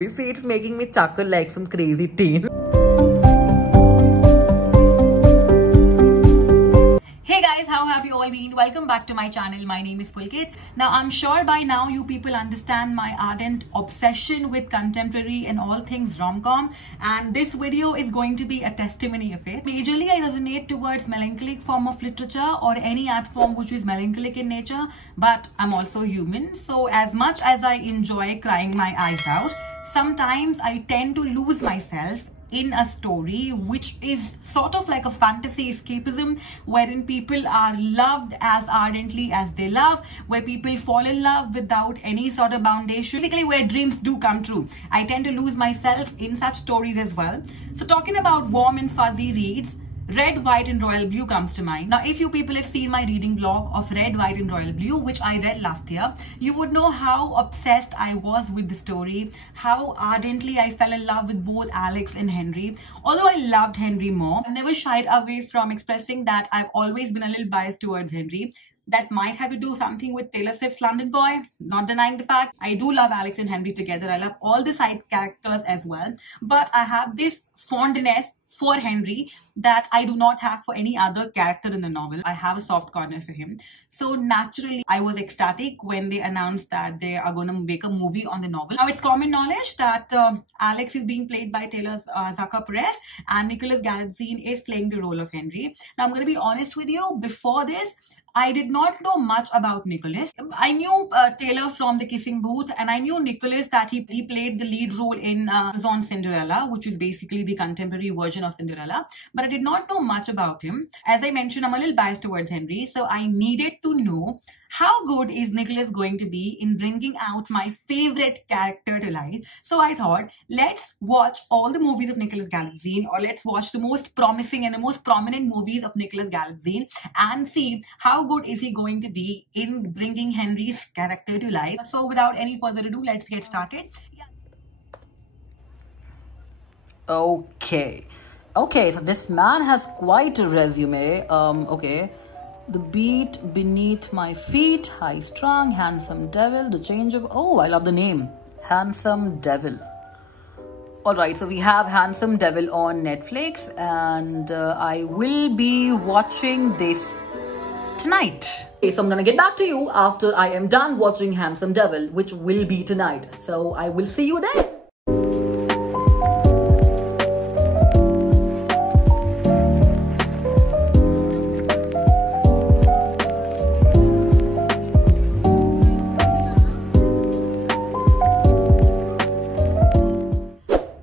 You see, it's making me chuckle like some crazy teen. Hey guys, how have you all been? Welcome back to my channel. My name is Pulkit. Now, I'm sure by now you people understand my ardent obsession with contemporary and all things rom-com, and this video is going to be a testimony of it. Majorly, I resonate towards melancholic form of literature or any art form which is melancholic in nature, but I'm also human. So as much as I enjoy crying my eyes out, sometimes I tend to lose myself in a story which is sort of like a fantasy escapism, wherein people are loved as ardently as they love, where people fall in love without any sort of foundation, basically where dreams do come true. I tend to lose myself in such stories as well. So talking about warm and fuzzy reads, Red, White and Royal Blue comes to mind. Now, if you people have seen my reading blog of Red, White and Royal Blue, which I read last year, you would know how obsessed I was with the story, how ardently I fell in love with both Alex and Henry. Although I loved Henry more, I never shied away from expressing that I've always been a little biased towards Henry. That might have to do something with Taylor Swift's London Boy, not denying the fact. I do love Alex and Henry together. I love all the side characters as well. But I have this fondness for Henry that I do not have for any other character in the novel. I have a soft corner for him. So naturally, I was ecstatic when they announced that they are going to make a movie on the novel. Now, it's common knowledge that Alex is being played by Taylor's Zakhar Perez and Nicholas Galitzine is playing the role of Henry. Now, I'm going to be honest with you. Before this, I did not know much about Nicholas. I knew Taylor from The Kissing Booth, and I knew Nicholas that he played the lead role in Amazon Cinderella, which is basically the contemporary version of Cinderella. But I did not know much about him. As I mentioned, I'm a little biased towards Henry, so I needed to know how good is Nicholas going to be in bringing out my favorite character to life. So I thought, let's watch all the movies of Nicholas Galitzine, or let's watch the most promising and the most prominent movies of Nicholas Galitzine and see how good is he going to be in bringing Henry's character to life. So without any further ado, let's get started. Okay, so this man has quite a resume. Okay. The Beat Beneath My Feet, High Strung, Handsome Devil, The Change of... Oh, I love the name. Handsome Devil. Alright, so we have Handsome Devil on Netflix, and I will be watching this tonight. Okay, so I'm gonna get back to you after I am done watching Handsome Devil, which will be tonight. So I will see you there.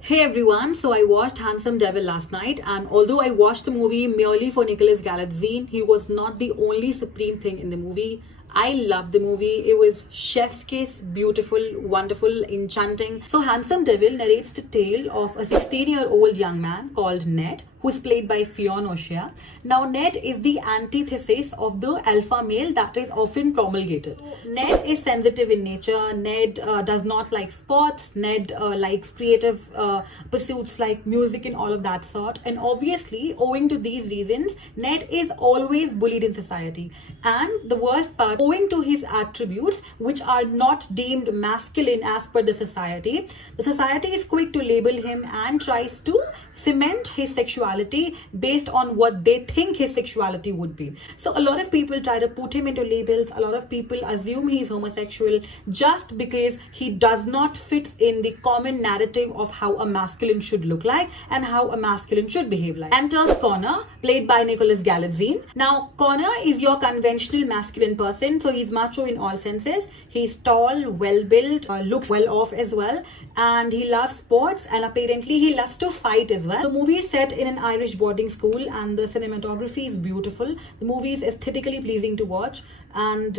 Hey everyone, so I watched Handsome Devil last night, and although I watched the movie merely for Nicholas Galitzine, he was not the only supreme thing in the movie. I loved the movie. It was chef's kiss, beautiful, wonderful, enchanting. So Handsome Devil narrates the tale of a 16-year-old young man called Ned, who is played by Fionn O'Shea. Now, Ned is the antithesis of the alpha male that is often promulgated. Ned is sensitive in nature. Ned does not like sports. Ned likes creative pursuits like music and all of that sort. And obviously, owing to these reasons, Ned is always bullied in society. And the worst part, owing to his attributes, which are not deemed masculine as per the society is quick to label him and tries to cement his sexuality based on what they think his sexuality would be. So a lot of people try to put him into labels. A lot of people assume he's homosexual just because he does not fit in the common narrative of how a masculine should look like and how a masculine should behave like. Enters Connor, played by Nicholas Galitzine. Now, Connor is your conventional masculine person, so he's macho in all senses. He's tall, well-built, looks well off as well, and he loves sports, and apparently he loves to fight as well. The movie is set in an Irish boarding school, and the cinematography is beautiful. The movie is aesthetically pleasing to watch, and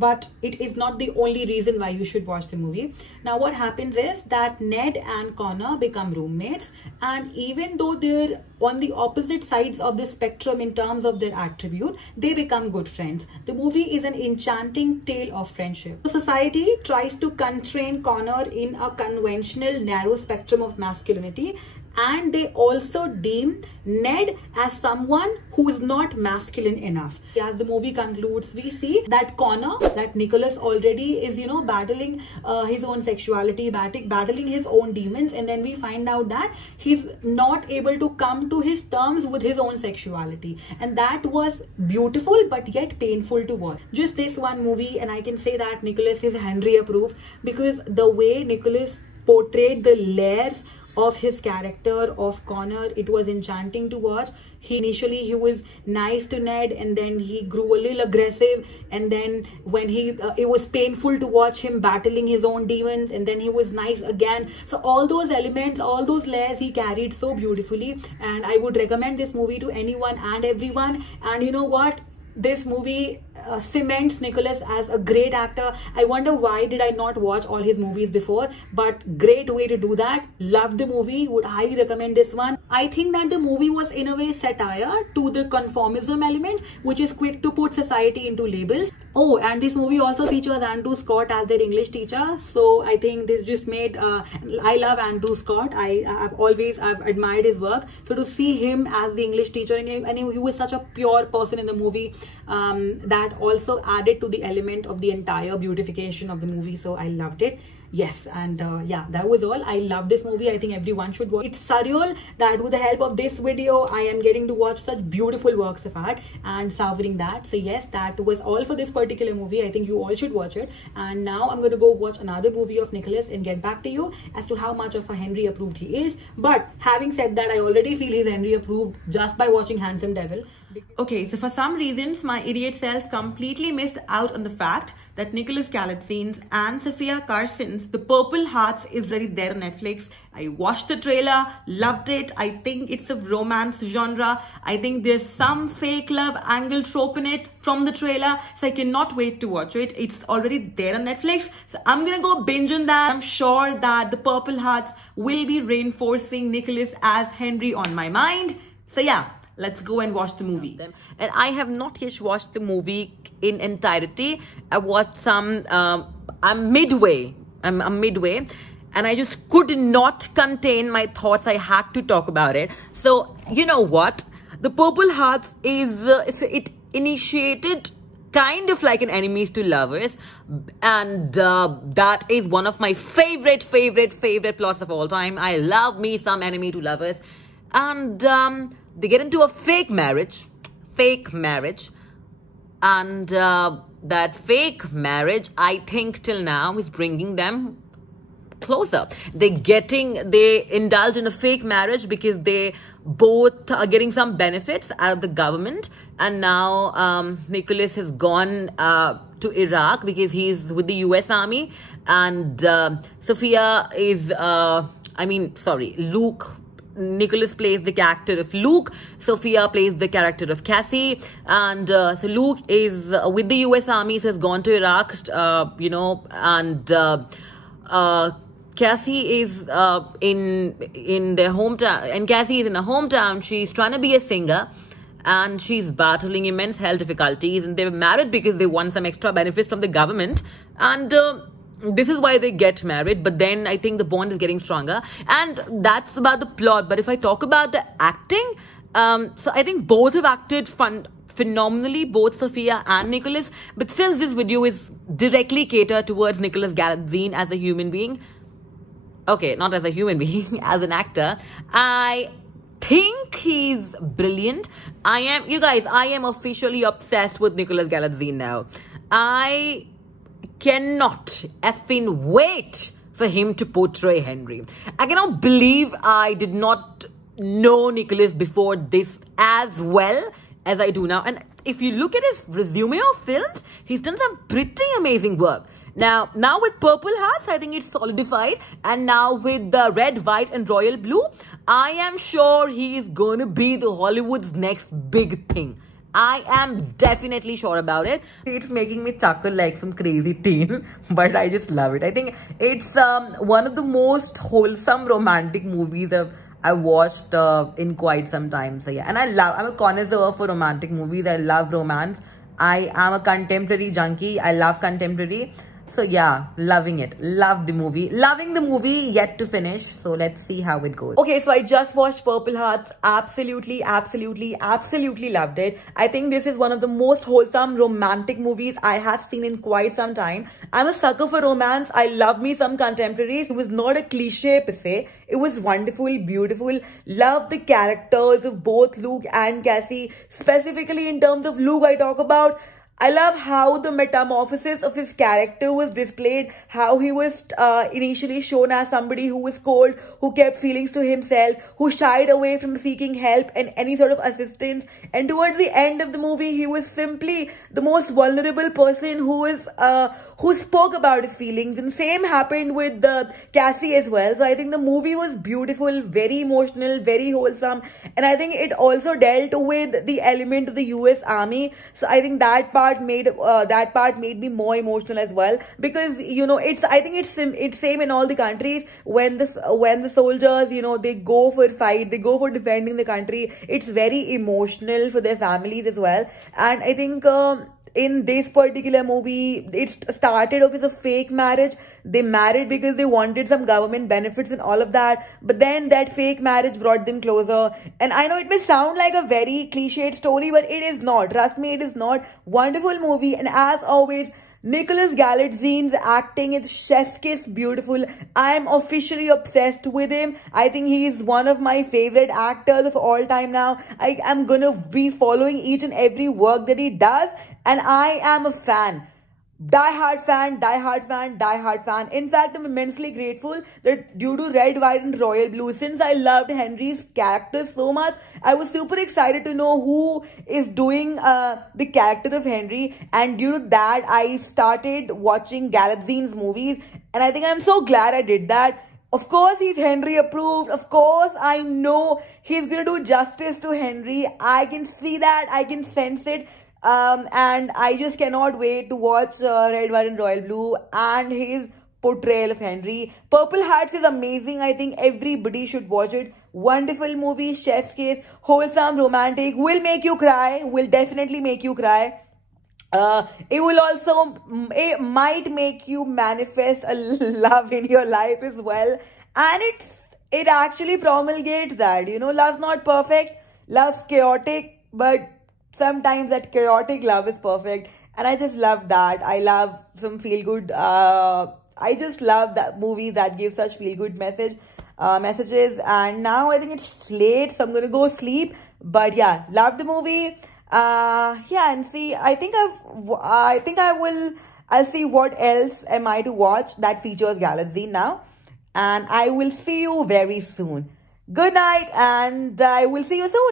but it is not the only reason why you should watch the movie. Now, what happens is that Ned and Connor become roommates, and even though they're on the opposite sides of the spectrum in terms of their attribute, they become good friends. The movie is an enchanting tale of friendship. Society tries to constrain Connor in a conventional narrow spectrum of masculinity, and they also deem Ned as someone who is not masculine enough. As the movie concludes, we see see that Connor, that Nicholas already is, you know, battling his own sexuality, battling his own demons, and then we find out that he's not able to come to his terms with his own sexuality, and that was beautiful but yet painful to watch. Just this one movie, and I can say that Nicholas is Henry approved, because the way Nicholas portrayed the layers of his character of Connor, it was enchanting to watch. Initially he was nice to Ned, and then he grew a little aggressive, and then when it was painful to watch him battling his own demons, and then he was nice again. So all those elements, all those layers he carried so beautifully, and I would recommend this movie to anyone and everyone. And you know what, this movie cements Nicholas as a great actor. I wonder why did I not watch all his movies before, but great way to do that. Loved the movie, would highly recommend this one. I think that the movie was in a way satire to the conformism element, which is quick to put society into labels. Oh, and this movie also features Andrew Scott as their English teacher, so I think this just made I love Andrew Scott. I've admired his work, so to see him as the English teacher, and he was such a pure person in the movie, that also added to the element of the entire beautification of the movie. So I loved it. Yes, and yeah, that was all. I love this movie. I think everyone should watch. It's surreal that with the help of this video, I am getting to watch such beautiful works of art and savoring that. So yes, that was all for this particular movie. I think you all should watch it. And now I'm going to go watch another movie of Nicholas and get back to you as to how much of a Henry approved he is. But having said that, I already feel he's Henry approved just by watching Handsome Devil. Okay, so for some reasons, my idiot self completely missed out on the fact that Nicholas Galitzine's and Sofia Carson's The Purple Hearts is already there on Netflix. I watched the trailer, loved it. I think it's a romance genre. I think there's some fake love angle trope in it from the trailer, so I cannot wait to watch it. It's already there on Netflix, so I'm gonna go binge on that. I'm sure that The Purple Hearts will be reinforcing Nicholas as Henry on my mind. So yeah, let's go and watch the movie. And I have not yet watched the movie in entirety. I watched some, I'm midway, and I just could not contain my thoughts. I had to talk about it. So, you know what? The Purple Hearts is, it initiated kind of like an enemies to lovers, and that is one of my favorite plots of all time. I love me some enemy to lovers. And they get into a fake marriage, and that fake marriage, I think till now, is bringing them closer. They indulge in a fake marriage because they both are getting some benefits out of the government. And now Nicholas has gone to Iraq because he's with the US Army, and Sophia is, Luke. Nicholas plays the character of Luke, Sophia plays the character of Cassie, and so Luke is with the US Army, so has gone to Iraq, and Cassie is in their hometown, and Cassie is in her hometown. She's trying to be a singer, and she's battling immense health difficulties, and they were married because they won some extra benefits from the government, and this is why they get married. But then I think the bond is getting stronger, and that's about the plot. But if I talk about the acting, so I think both have acted phenomenally, both Sophia and Nicholas. But since this video is directly catered towards Nicholas Galitzine as a human being, okay, not as a human being, as an actor, I think he's brilliant. You guys, I am officially obsessed with Nicholas Galitzine now. I cannot effing wait for him to portray Henry. I cannot believe I did not know Nicholas before this as well as I do now. And if you look at his resume of films, he's done some pretty amazing work. Now with Purple Hearts, I think it's solidified. And now with the Red, White and Royal Blue, I am sure he is going to be the Hollywood's next big thing. I am definitely sure about it. It's making me chuckle like some crazy teen, but I just love it. I think it's one of the most wholesome romantic movies I've watched in quite some time. So yeah, and I'm a connoisseur for romantic movies. I love romance. I am a contemporary junkie. I love contemporary. So yeah, loving it. Love the movie. Loving the movie, yet to finish. So let's see how it goes. Okay, so I just watched Purple Hearts. Absolutely, absolutely, absolutely loved it. I think this is one of the most wholesome romantic movies I have seen in quite some time. I'm a sucker for romance. I love me some contemporaries. It was not a cliche per se. It was wonderful, beautiful. Love the characters of both Luke and Cassie. Specifically in terms of Luke, I talk about, I love how the metamorphosis of his character was displayed, how he was initially shown as somebody who was cold, who kept feelings to himself, who shied away from seeking help and any sort of assistance. And towards the end of the movie, he was simply the most vulnerable person who spoke about his feelings. And same happened with Cassie as well. So I think the movie was beautiful, very emotional, very wholesome. And I think it also dealt with the element of the US Army. So I think that part made me more emotional as well, because you know I think it's same in all the countries. When the soldiers, you know, they go for fight, they go for defending the country, it's very emotional for their families as well. And I think in this particular movie, it started off as a fake marriage. They married because they wanted some government benefits and all of that. But then that fake marriage brought them closer. And I know it may sound like a very cliched story, but it is not. Trust me, it is not. Wonderful movie. And as always, Nicholas Galitzine's acting is chef's kiss beautiful. I am officially obsessed with him. I think he is one of my favorite actors of all time now. I am gonna be following each and every work that he does. And I am a fan. Die-hard fan, die-hard fan, die-hard fan. In fact, I'm immensely grateful that due to Red, White and Royal Blue, since I loved Henry's character so much, I was super excited to know who is doing the character of Henry. And due to that, I started watching Galitzine's movies. And I think I'm so glad I did that. Of course, he's Henry approved. Of course, I know he's going to do justice to Henry. I can see that. I can sense it. And I just cannot wait to watch Red, White and Royal Blue and his portrayal of Henry. Purple Hearts is amazing. I think everybody should watch it. Wonderful movie, chef's kiss, wholesome, romantic, will make you cry, will definitely make you cry. It might make you manifest a love in your life as well. And it actually promulgates that, you know, love's not perfect, love's chaotic, but sometimes that chaotic love is perfect. And I just love that. I love some feel-good. I just love that movies that give such feel-good messages. And now I think it's late, so I'm going to go sleep. But yeah, love the movie. Yeah, and see, I'll see what else am I to watch that features Galitzine now. And I will see you very soon. Good night, and I will see you soon.